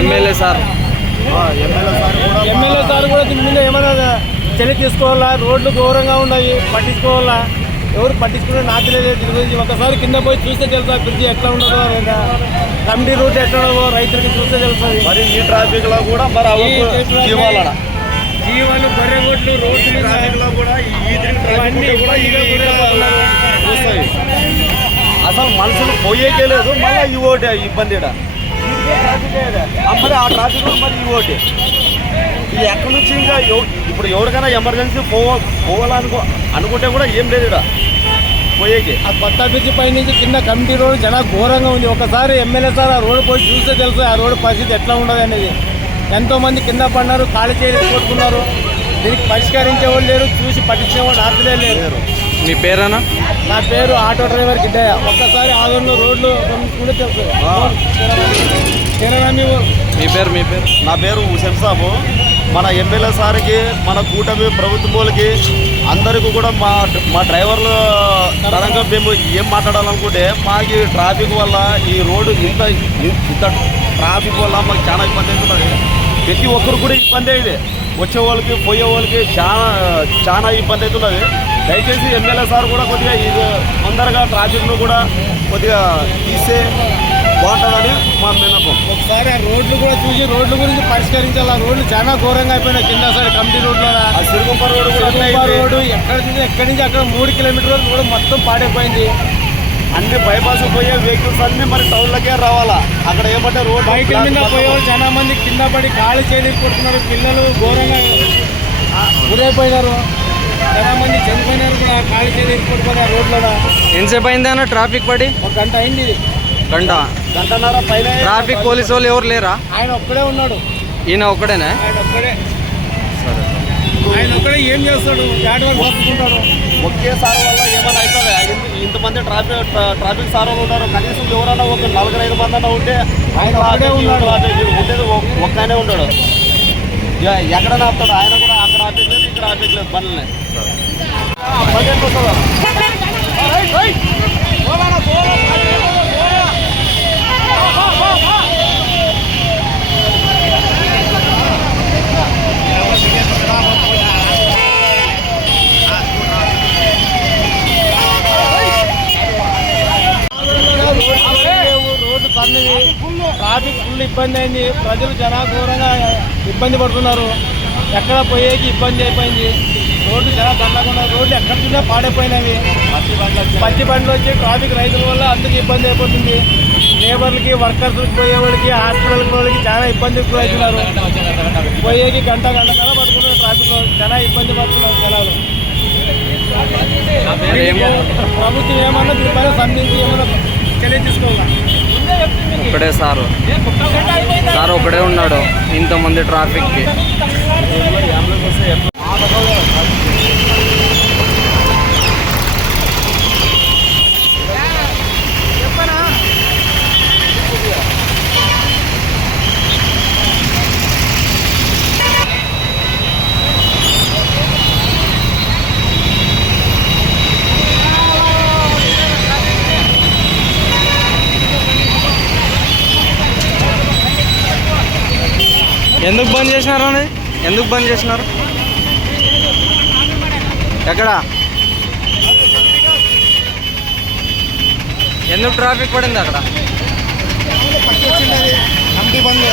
MLA sir. MLA sir కూడా MLA sir కూడా దీని మీద ఏమైనా చర్య తీసుకోవాలా? రోడ్లు ఘోరంగా ఉన్నాయి పట్టించుకోవాలా? ఎవరు పట్టించుకునే నాతి లేదు దీని గురించి ఒకసారి కింద పోయి చూస్తే తెలుసా బ్రిడ్జి ఎట్లా ఉండదో లేదా? కమిటీ రూట్ ఎట్లా ఉండదో రైతులకి చూస్తే తెలుస్తుంది మరి ఈ ట్రాఫిక్లో కూడా మరి జీవాలు బర్రె రోడ్లు ఈ కూడా అసలు మనుషులు పోయేకే లేదు మళ్ళీ ఈ ఓటే ఇబ్బంది మరి ఆ ట్రాఫిక్ మరి ఈ ఓటే. ఇది ఎక్కడి నుంచి ఇంకా ఇప్పుడు ఎవరికైనా ఎమర్జెన్సీ పోవ పోవాలనుకో అనుకుంటే కూడా ఏం లేదు ఇక్కడ పోయేకి. ఆ కొత్త బ్రిడ్జి పై నుంచి కింద కమిటీ రోడ్ చాలా ఘోరంగా ఉంది. ఒకసారి ఎమ్మెల్యే సార్ ఆ రోడ్ పోయి చూస్తే తెలుసు ఆ రోడ్ పరిస్థితి ఎట్లా ఉండదు అనేది. ఎంతో మంది కింద పడినారు ఖాళీ చేసి కొట్టుకున్నారు దీనికి పరిష్కరించే వాళ్ళు లేరు చూసి పట్టించే వాళ్ళు లేరు. మీ పేరేనా? నా పేరు ఆటో డ్రైవర్ గిడ్డయ్య. ఒక్కసారి ఆదరణలో రోడ్లు గమనించుకుంటే తెలుసు. మీ ఊరు. మీ పేరు మీ పేరు? నా పేరు హుసేన్ సాబు. మన ఎమ్మెల్యే సార్కి మన కూటమి ప్రభుత్వాలకి అందరికీ కూడా మా మా డ్రైవర్లు తరంగా మేము ఏం మాట్లాడాలనుకుంటే మాకు ఈ ట్రాఫిక్ వల్ల ఈ రోడ్డు ఇంత ఇంత ట్రాఫిక్ వల్ల మాకు చాలా ఇబ్బంది అవుతున్నది ప్రతి ఒక్కరు కూడా ఇబ్బంది అయింది వచ్చే వాళ్ళకి పోయే వాళ్ళకి చాలా చాలా ఇబ్బంది అవుతున్నది దయచేసి ఎమ్మెల్యే సార్ కూడా కొద్దిగా ఇది తొందరగా ట్రాఫిక్ను కూడా కొద్దిగా తీస్తే బాగుంటుందని మా విన్నపం. ఒకసారి ఆ రోడ్లు కూడా చూసి రోడ్ల గురించి పరిష్కరించాలి. ఆ రోడ్లు చాలా ఘోరంగా అయిపోయినాయి. కింద సైడ్ కమిటీ రోడ్లో ఆ సిరుగుంప రోడ్డు కూడా ఎక్కడ చూసి ఎక్కడి నుంచి అక్కడ మూడు కిలోమీటర్ల రోడ్డు మొత్తం పాడైపోయింది. అన్ని బైపాస్ పోయే వెహికల్స్ అన్ని మరి టౌన్లకే రావాలా? అక్కడ ఏమంటే రోడ్ బైకుల మీద పోయేవాళ్ళు చాలా మంది కింద పడి ఖాళీ చేయడానికి కొడుతున్నారు. పిల్లలు ఘోరంగా గురైపోయినారు. చాలా మంది చనిపోయినారు కూడా ఖాళీ చేయడానికి కొట్టుకున్నారు రోడ్లలో ఎంతసేపు అయింది అన్న ట్రాఫిక్ పడి? ఒక గంట అయింది. గంట? గంటన్నర పైన ట్రాఫిక్ పోలీసు వాళ్ళు ఎవరు లేరా? ఆయన ఒక్కడే ఉన్నాడు. ఈయన ఒక్కడేనా? ఆయన ఒక్కడే. ఆయన ఒక్కడే ఏం చేస్తాడు? బ్యాట్ వాళ్ళు పట్టుకుంటాడు. ఒకేసారి వల్ల ఏమైనా అవుతుంది ఇంత- ఇంతమంది ట్రాఫిక్ ట్రా- ట్రాఫిక్ సార్ వాళ్ళు ఉన్నారు. కనీసం ఎవరైనా ఒక నలుగురు ఐదు మంది అన్న ఉంటే ఆయన ఉండేది ఒక్కనే ఉంటాడు ఎక్కడ ఆపుతాడు? ఆయన కూడా ట్రాఫిక్ ఆపేది లేదు ఇక్కడ ట్రాఫిక్ ఫుల్ ఇబ్బంది అయింది. ప్రజలు చాలా ఘోరంగా ఇబ్బంది పడుతున్నారు. ఎక్కడ పోయేకి ఇబ్బంది అయిపోయింది. రోడ్డు చాలా దండకుండా రోడ్లు ఎక్కడ చూసినా పాడైపోయినవి. పత్తి బండ్లు వచ్చి ట్రాఫిక్ రైతుల వల్ల అందరికి ఇబ్బంది అయిపోతుంది. లేబర్లకి వర్కర్స్కి పోయేవాళ్ళకి హాస్పిటల్కి వాళ్ళకి చాలా ఇబ్బంది అవుతున్నారు. పోయేకి గంట గంటన్నర పడుతున్నారు ట్రాఫిక్లో. చాలా ఇబ్బంది పడుతున్నారు జనాలు. ప్రభుత్వం ఏమన్నా దీనిపైన స్పందించి ఏమన్నా చర్య తీసుకోవాలి? ఒకడే సారు. ఇంతమంది ట్రాఫిక్కి ఎందుకు బంద్ చేసినారు అని? ఎందుకు బంద్ చేసినారు? ఎక్కడ? ఎందుకు ట్రాఫిక్ పడింది అక్కడ? కమిటీ బంద్.